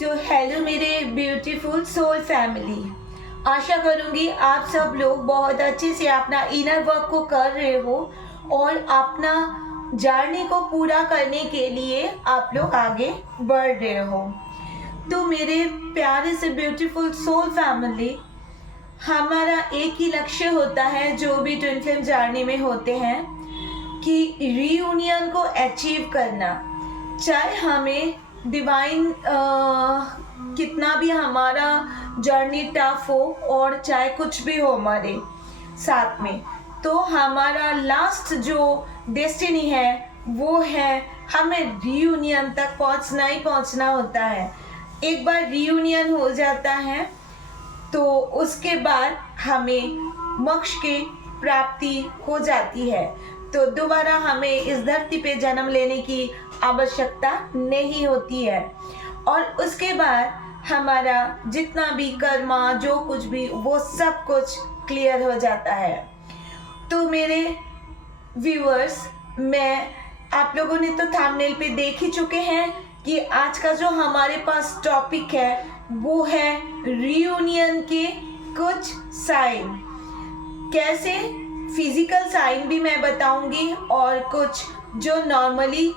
तो हेलो मेरे beautiful soul family. आशा करूंगी आप सब लोग बहुत अच्छे से अपना इनर वर्क को कर रहे हो और अपना जर्नी को पूरा करने के लिए आप लोग आगे बढ़ रहे हो। तो मेरे प्यारे से ब्यूटीफुल सोल फैमिली, हमारा एक ही लक्ष्य होता है जो भी ट्विन फ्लेम जर्नी में होते हैं कि रीयूनियन को अचीव करना। चाहे हमें डिवाइन कितना भी हमारा जर्नी टफ हो और चाहे कुछ भी हो हमारे साथ में, तो हमारा लास्ट जो डेस्टिनी है वो है हमें रीयूनियन तक पहुंचना ही पहुंचना होता है। एक बार रीयूनियन हो जाता है तो उसके बाद हमें मोक्ष की प्राप्ति हो जाती है, तो दोबारा हमें इस धरती पे जन्म लेने की आवश्यकता नहीं होती है और उसके बाद हमारा जितना भी कर्मा जो कुछ भी वो सब कुछ क्लियर हो जाता है। तो मेरे व्यूअर्स, मैं आप लोगों ने तो थंबनेल पे देख ही चुके हैं कि आज का जो हमारे पास टॉपिक है वो है रीयूनियन के कुछ साइन। कैसे फिजिकल साइन भी मैं बताऊंगी और कुछ जो नॉर्मली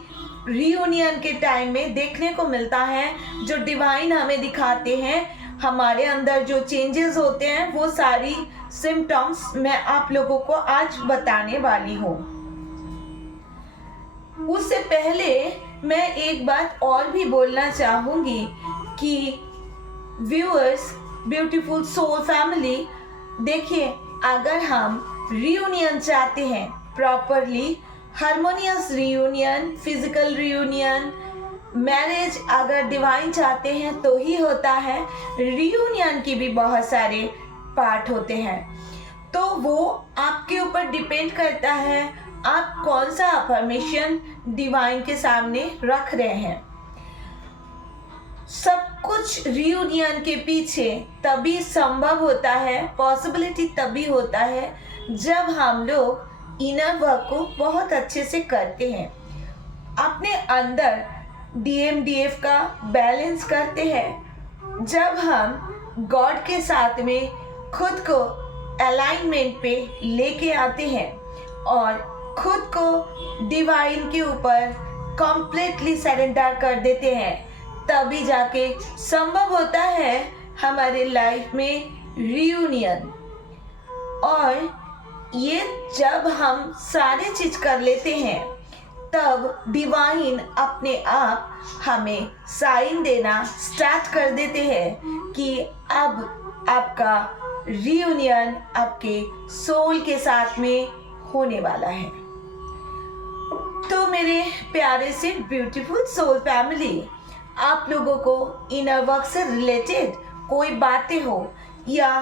रीयूनियन के टाइम में देखने को मिलता है, जो डिवाइन हमें दिखाते हैं, हमारे अंदर जो चेंजेस होते हैं वो सारी सिम्टम्स मैं आप लोगों को आज बताने वाली हूँ। उससे पहले मैं एक बात और भी बोलना चाहूँगी कि व्यूअर्स, ब्यूटीफुल सोल फैमिली, देखिए, अगर हम रीयूनियन चाहते हैं, properly harmonious reunion, physical reunion, marriage अगर डिवाइन चाहते हैं तो ही होता है। रीयूनियन की भी बहुत सारे पार्ट होते हैं, तो वो आपके ऊपर डिपेंड करता है आप कौन सा अफर्मेशन डिवाइन के सामने रख रहे हैं। सब कुछ रीयूनियन के पीछे तभी संभव होता है, पॉसिबिलिटी तभी होता है जब हम लोग इनर वर्क को बहुत अच्छे से करते हैं, अपने अंदर DMDF का बैलेंस करते हैं, जब हम गॉड के साथ में खुद को अलाइनमेंट पे लेके आते हैं और खुद को डिवाइन के ऊपर कंप्लीटली सरेंडर कर देते हैं, तभी जाके संभव होता है हमारे लाइफ में रीयूनियन। और ये जब हम सारे चीज कर लेते हैं तब डिवाइन अपने आप हमें साइन देना स्टार्ट कर देते हैं कि अब आपका रीयूनियन आपके सोल के साथ में होने वाला है। तो मेरे प्यारे से ब्यूटीफुल सोल फैमिली, आप लोगों को इनर वर्क से रिलेटेड कोई बातें हो या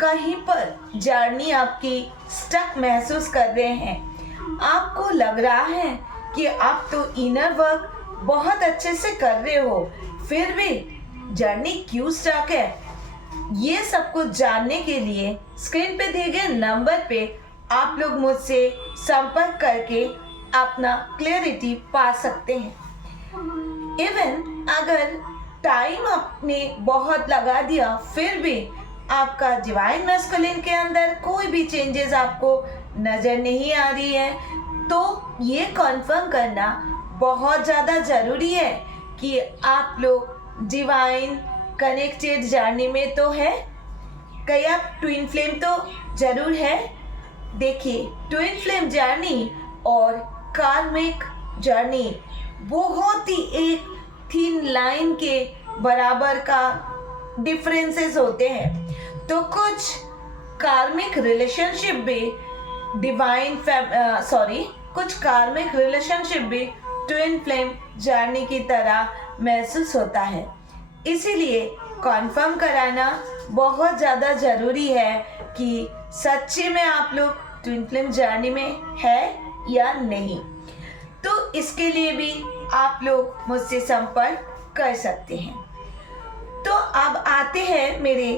कहीं पर जर्नी आपकी स्टक महसूस कर रहे हैं, आपको लग रहा है कि आप तो इनर वर्क बहुत अच्छे से कर रहे हो, फिर भी जर्नी क्यों स्टक है, ये सब कुछ जानने के लिए स्क्रीन पे दिए गए नंबर पे आप लोग मुझसे संपर्क करके अपना क्लैरिटी पा सकते हैं। इवन अगर टाइम आपने बहुत लगा दिया फिर भी आपका डिवाइन मैस्कुलिन के अंदर कोई भी चेंजेस आपको नज़र नहीं आ रही है, तो ये कंफर्म करना बहुत ज़्यादा ज़रूरी है कि आप लोग डिवाइन कनेक्टेड जर्नी में तो है। कहीं आप ट्विन फ्लेम तो ज़रूर है। देखिए, ट्विन फ्लेम जर्नी और कार्मिक जर्नी बहुत ही एक थिन लाइन के बराबर का डिफरेंसेस होते हैं। तो कुछ कार्मिक रिलेशनशिप भी कुछ कार्मिक रिलेशनशिप भी ट्विन फ्लेम जर्नी की तरह महसूस होता है। इसीलिए कंफर्म कराना बहुत ज़्यादा ज़रूरी है कि सच्चे में आप लोग ट्विन फ्लेम जर्नी में है या नहीं। तो इसके लिए भी आप लोग मुझसे संपर्क कर सकते हैं। तो अब आते हैं मेरे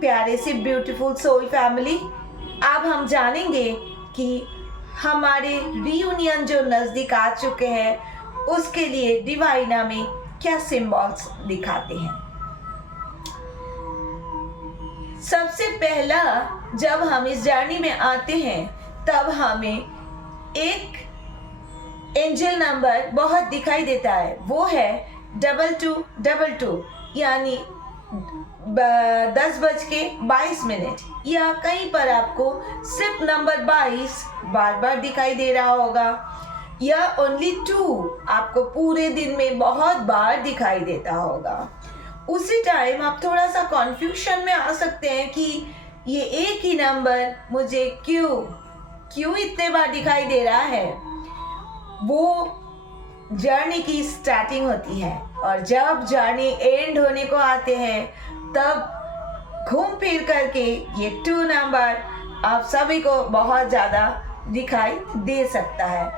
प्यारे से ब्यूटीफुल सोल फैमिली, अब हम जानेंगे कि हमारे रीयूनियन जो नज़दीक आ चुके हैं उसके लिए डिवाइन हमें क्या सिंबल्स दिखाते हैं। सबसे पहला जब हम इस जर्नी में आते हैं तब हमें एक एंजल नंबर बहुत दिखाई देता है, वो है 2222, यानी 10:22, या कहीं पर आपको सिर्फ नंबर 22 बार बार दिखाई दे रहा होगा, या ओनली 2 आपको पूरे दिन में बहुत बार दिखाई देता होगा। उसी टाइम आप थोड़ा सा कॉन्फ्यूजन में आ सकते हैं कि ये एक ही नंबर मुझे क्यों इतने बार दिखाई दे रहा है। वो जर्नी की स्टार्टिंग होती है, और जब जर्नी एंड होने को आते हैं तब घूम फिर करके ये 2 नंबर आप सभी को बहुत ज़्यादा दिखाई दे सकता है।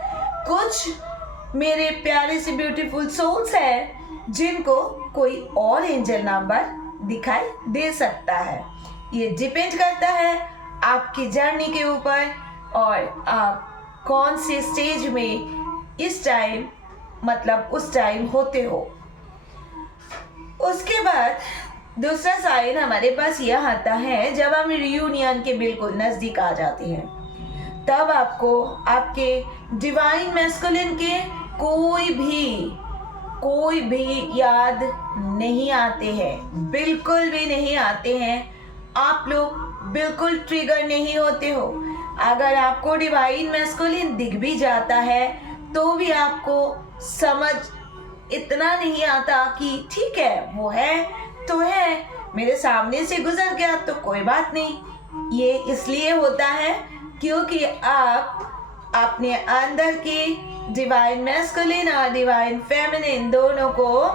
कुछ मेरे प्यारे से ब्यूटीफुल सोल्स हैं जिनको कोई और एंजल नंबर दिखाई दे सकता है। ये डिपेंड करता है आपकी जर्नी के ऊपर और आप कौन से स्टेज में इस टाइम मतलब उस टाइम होते हो। उसके बाद दूसरा साइन हमारे पास यह आता है जब हम रियूनियन के बिल्कुल नज़दीक आ जाते हैं, तब आपको आपके डिवाइन मैस्कुलिन के कोई भी याद नहीं आते हैं, बिल्कुल भी नहीं आते हैं। आप लोग बिल्कुल ट्रिगर नहीं होते हो। अगर आपको डिवाइन मैस्कुलिन दिख भी जाता है तो भी आपको समझ इतना नहीं आता कि ठीक है वो है तो है, मेरे सामने से गुजर गया तो कोई बात नहीं। ये इसलिए होता है क्योंकि आप अपने अंदर की डिवाइन मैस्कुलिन और डिवाइन फेमिनिन दोनों को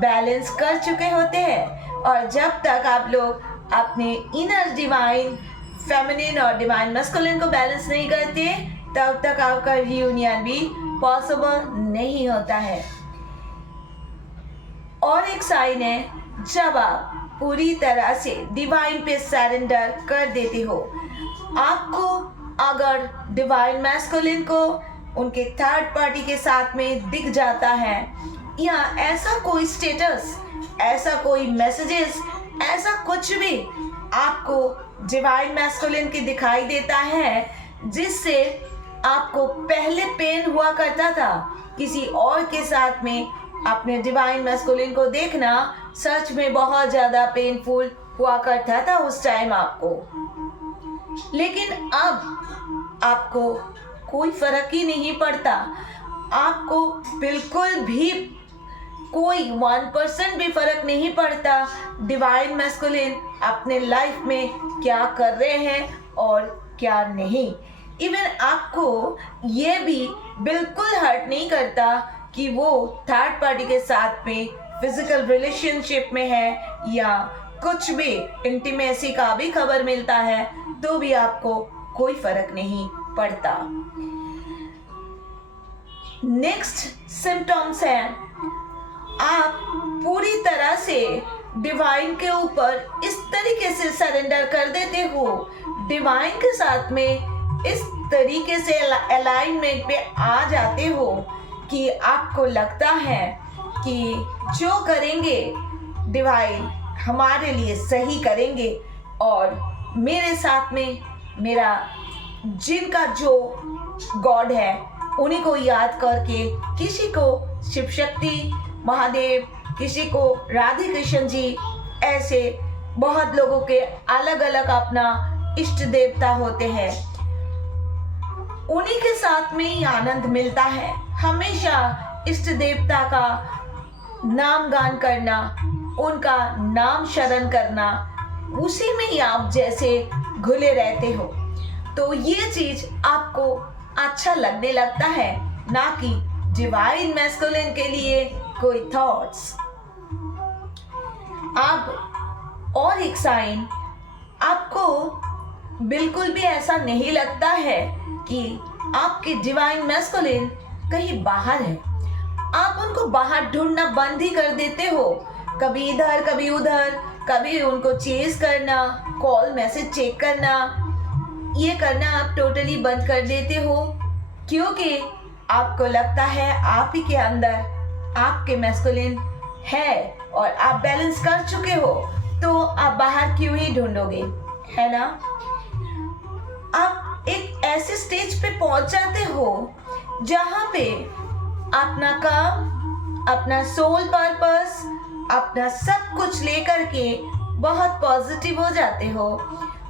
बैलेंस कर चुके होते हैं, और जब तक आप लोग अपने इनर डिवाइन फेमिनिन और डिवाइन मैस्कुलिन को बैलेंस नहीं करते तब तक आपका रियूनियन भी पॉसिबल नहीं होता है। और एक साइन है जब आप पूरी तरह से डिवाइन पे सरेंडर कर देते हो। आपको अगर डिवाइन मैस्कुलिन को उनके थर्ड पार्टी के साथ में दिख जाता है, या ऐसा कोई स्टेटस, ऐसा कोई मैसेजेस, ऐसा कुछ भी आपको डिवाइन मैस्कुलिन की दिखाई देता है जिससे आपको पहले पेन हुआ करता था किसी और के साथ में अपने डिवाइन मैस्कुलिन को देखना सच में बहुत ज़्यादा पेनफुल हुआ करता था उस टाइम आपको, लेकिन अब आपको कोई फर्क ही नहीं पड़ता। आपको बिल्कुल भी कोई 1% भी फर्क नहीं पड़ता डिवाइन मैस्कुलिन अपने लाइफ में क्या कर रहे हैं और क्या नहीं। इवन आपको ये भी बिल्कुल हर्ट नहीं करता कि वो थर्ड पार्टी के साथ में फिजिकल रिलेशनशिप में है, या कुछ भी इंटीमेसी का भी खबर मिलता है तो भी आपको कोई फर्क नहीं पड़ता। नेक्स्ट सिम्टम्स है आप पूरी तरह से डिवाइन के ऊपर इस तरीके से सरेंडर कर देते हो, डिवाइन के साथ में इस तरीके से अलाइनमेंट पे आ जाते हो कि आपको लगता है कि जो करेंगे डिवाइन हमारे लिए सही करेंगे, और मेरे साथ में मेरा जिनका जो गॉड है उन्हीं को याद करके, किसी को शिव शक्ति महादेव, किसी को राधे कृष्ण जी, ऐसे बहुत लोगों के अलग अलग अपना इष्ट देवता होते हैं, उन्हीं के साथ में ही आनंद मिलता है। हमेशा इष्ट देवता का नाम गान करना, उनका नाम शरण करना, उसी में ही आप जैसे घुले रहते हो, तो ये चीज आपको अच्छा लगने लगता है, ना कि डिवाइन मैस्कुलिन के लिए कोई थॉट्स। अब और एक साइन, आपको बिल्कुल भी ऐसा नहीं लगता है कि आपके डिवाइन मैस्कुलिन कहीं बाहर है। आप उनको बाहर ढूंढना बंद ही कर देते हो, कभी इधर कभी उधर, कभी उनको चेज करना, कॉल मैसेज चेक करना, ये करना आप टोटली बंद कर देते हो, क्योंकि आपको लगता है आप ही के अंदर आपके मैस्कुलिन है और आप बैलेंस कर चुके हो, तो आप बाहर क्यों ही ढूंढोगे, है ना। आप एक ऐसे स्टेज पे पहुंच जाते हो जहां पे अपना काम, अपना सोल पर्पस, अपना सब कुछ लेकर के बहुत पॉजिटिव हो जाते हो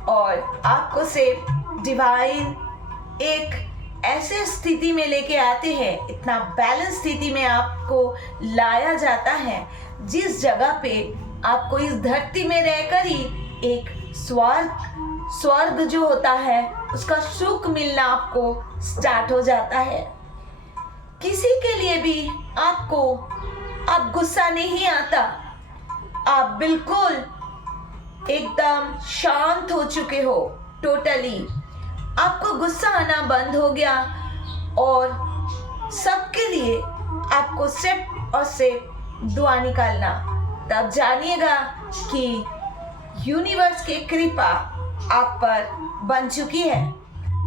और आपको सिर्फ डिवाइन एक ऐसे स्थिति में लेके आते हैं, इतना बैलेंस स्थिति में आपको लाया जाता है जिस जगह पे आपको इस धरती में रहकर ही एक स्वर्ग जो होता है उसका सुख मिलना आपको स्टार्ट हो जाता है। किसी के लिए भी आपको अब गुस्सा नहीं आता, आप बिल्कुल एकदम शांत हो चुके हो, टोटली आपको गुस्सा आना बंद हो गया और सबके लिए आपको सिर्फ और सिर्फ दुआ निकालना। तब जानिएगा कि यूनिवर्स की कृपा आप पर बन चुकी है।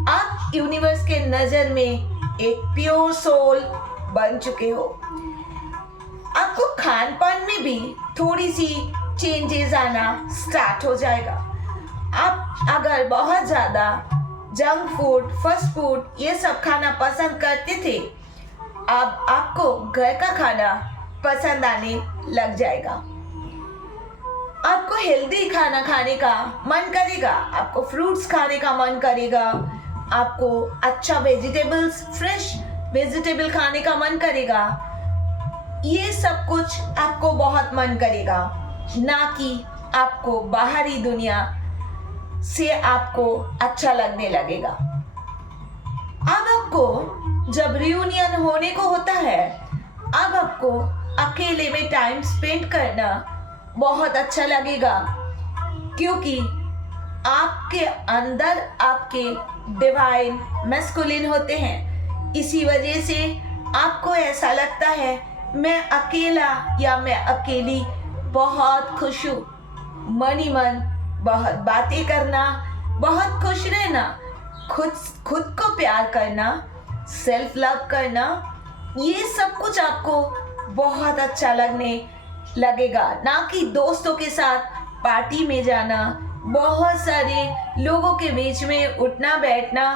आप यूनिवर्स के नजर में एक प्योर सोल बन चुके हो। आपको खान पान में भी थोड़ी सी चेंजेस आना स्टार्ट हो जाएगा। आप अगर बहुत ज़्यादा जंक फूड, फास्ट फूड ये सब खाना पसंद करते थे, अब आपको घर का खाना पसंद आने लग जाएगा। आपको हेल्दी खाना खाने का मन करेगा, आपको फ्रूट्स खाने का मन करेगा, आपको अच्छा वेजिटेबल्स, फ्रेश वेजिटेबल खाने का मन करेगा। ये सब कुछ आपको बहुत मन करेगा, ना कि आपको बाहरी दुनिया से आपको अच्छा लगने लगेगा। अब आपको जब रियूनियन होने को होता है, अब आपको अकेले में टाइम स्पेंड करना बहुत अच्छा लगेगा, क्योंकि आपके अंदर आपके डिवाइन मैस्कुलिन होते हैं। इसी वजह से आपको ऐसा लगता है मैं अकेला या मैं अकेली बहुत खुश हूँ। मन ही मन बहुत बातें करना, बहुत खुश रहना, खुद को प्यार करना, सेल्फ लव करना, ये सब कुछ आपको बहुत अच्छा लगने लगेगा। ना कि दोस्तों के साथ पार्टी में जाना, बहुत सारे लोगों के बीच में उठना बैठना,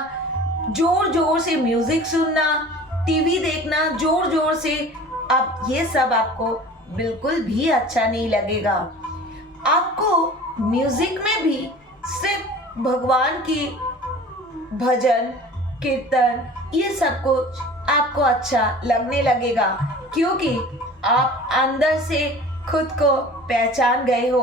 जोर जोर से म्यूजिक सुनना, टीवी देखना जोर जोर से, अब ये सब आपको बिल्कुल भी अच्छा नहीं लगेगा। आपको म्यूजिक में भी सिर्फ भगवान की भजन, कीर्तन, ये सब कुछ आपको अच्छा लगने लगेगा, क्योंकि आप अंदर से खुद को पहचान गए हो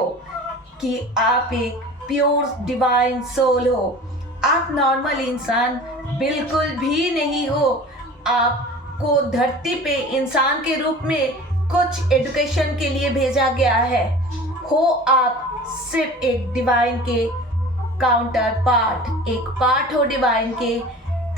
कि आप एक प्योर डिवाइन सोल हो। आप नॉर्मल इंसान बिल्कुल भी नहीं हो। आपको धरती पे इंसान के रूप में कुछ एजुकेशन के लिए भेजा गया है। हो आप सिर्फ एक डिवाइन के काउंटर पार्ट, एक पार्ट हो डिवाइन के।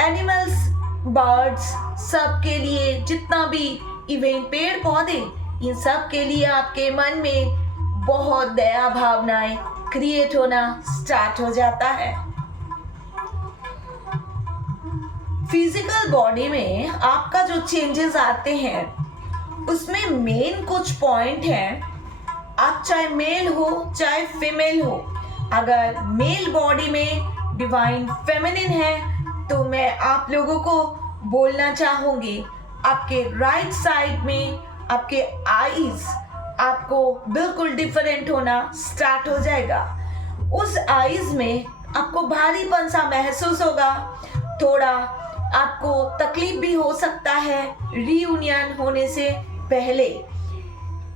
एनिमल्स, बर्ड्स, सब के लिए जितना भी इवेंट, पेड़ पौधे, इन सब के लिए आपके मन में बहुत दया भावनाएं क्रिएट होना स्टार्ट हो जाता है। फिजिकल बॉडी में आपका जो चेंजेस आते हैं उसमें मेन कुछ पॉइंट हैं। आप चाहे मेल हो चाहे फीमेल हो, अगर मेल बॉडी में डिवाइन फेमिनिन है तो मैं आप लोगों को बोलना चाहूंगी, आपके राइट साइड में आपके आईज आपको बिल्कुल डिफरेंट होना स्टार्ट हो जाएगा। उस आईज में आपको भारीपन सा महसूस होगा, थोड़ा आपको तकलीफ भी हो सकता है रियूनियन होने से पहले।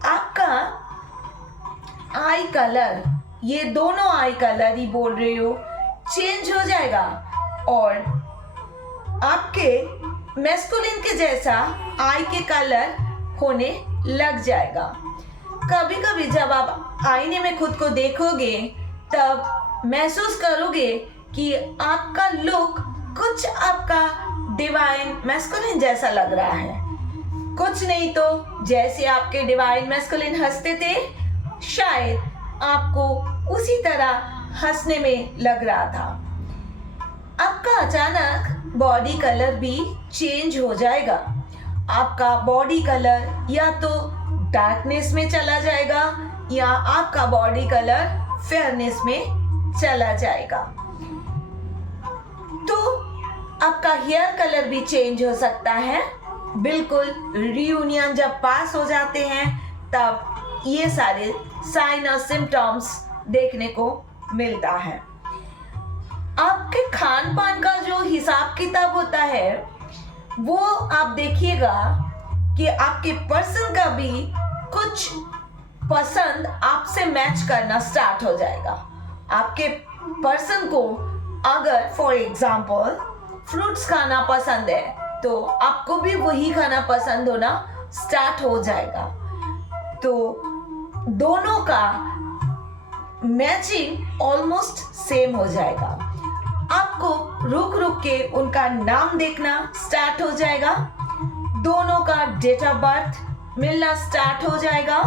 आपका आई कलर, ये दोनों आई कलर ही बोल रही हो, चेंज हो जाएगा और आपके मैस्कुलिन के जैसा आई के कलर होने लग जाएगा। कभी कभी जब आप आईने में खुद को देखोगे तब महसूस करोगे कि आपका लुक कुछ आपका डिवाइन मैस्कुलिन जैसा लग रहा है। कुछ नहीं तो जैसे आपके डिवाइन मैस्कुलिन हंसते थे, शायद आपको उसी तरह हंसने में लग रहा था। आपका अचानक बॉडी कलर भी चेंज हो जाएगा। आपका बॉडी कलर या तो डार्कनेस में चला जाएगा या आपका बॉडी कलर फेयरनेस में चला जाएगा। तो आपका हेयर कलर भी चेंज हो सकता है। बिल्कुल रियूनियन जब पास हो जाते हैं तब ये सारे साइन और सिम्टम्स देखने को मिलता है। आपके खान पान का जो हिसाब किताब होता है वो आप देखिएगा कि आपके पर्सन का भी कुछ पसंद आपसे मैच करना स्टार्ट हो जाएगा। आपके पर्सन को अगर फॉर एग्जाम्पल फ्रूट्स खाना पसंद है तो आपको भी वही खाना पसंद होना स्टार्ट हो जाएगा। तो दोनों का मैचिंग ऑलमोस्ट सेम हो जाएगा। आपको रुक रुक के उनका नाम देखना स्टार्ट हो जाएगा। दोनों का डेट ऑफ बर्थ मिलना स्टार्ट हो जाएगा।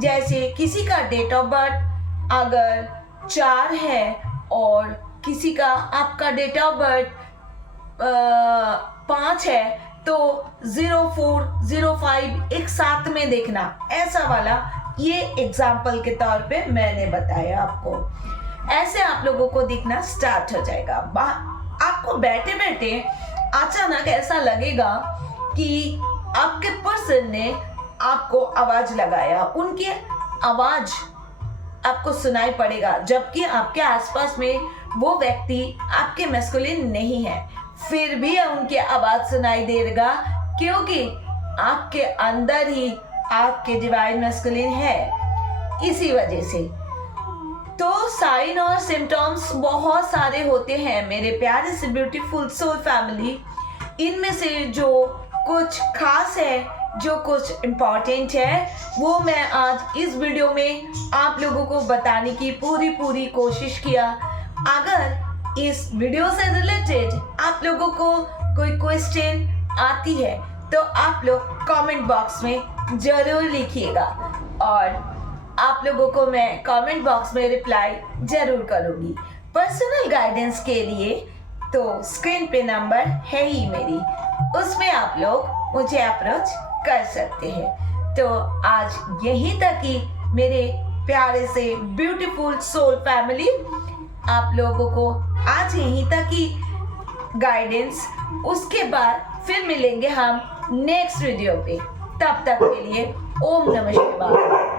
जैसे किसी का डेट ऑफ बर्थ अगर 4 है और किसी का आपका डेट ऑफ बर्थ 5 है तो 04, 05 एक साथ में देखना, ऐसा वाला ये एग्जाम्पल के तौर पे मैंने बताया आपको। ऐसे आप लोगों को दिखना स्टार्ट हो जाएगा। आपको बैठे बैठे अचानक ऐसा लगेगा कि आपके पर्सन ने आपको आवाज लगाया, उनकी आवाज आपको सुनाई पड़ेगा, जबकि आपके आसपास में वो व्यक्ति आपके मैस्कुलिन नहीं है, फिर भी उनकी आवाज सुनाई देगा क्योंकि आपके अंदर ही आपके डिवाइन मैस्कुलिन है। इसी वजह से तो साइन और सिम्टम्स बहुत सारे होते हैं मेरे प्यारे से ब्यूटीफुल सोल फैमिली। इनमें से जो कुछ खास है, जो कुछ इम्पोर्टेंट है, वो मैं आज इस वीडियो में आप लोगों को बताने की पूरी कोशिश किया। अगर इस वीडियो से रिलेटेड आप लोगों को कोई क्वेश्चन आती है तो आप लोग कमेंट बॉक्स में जरूर लिखिएगा और आप लोगों को मैं कमेंट बॉक्स में रिप्लाई जरूर करूँगी। पर्सनल गाइडेंस के लिए तो स्क्रीन पे नंबर है ही मेरी, उसमें आप लोग मुझे अप्रोच कर सकते हैं। तो आज यहीं तक ही मेरे प्यारे से ब्यूटीफुल सोल फैमिली, आप लोगों को आज यहीं तक ही गाइडेंस। उसके बाद फिर मिलेंगे हम नेक्स्ट वीडियो पे। तब तक के लिए ओम नमः शिवाय।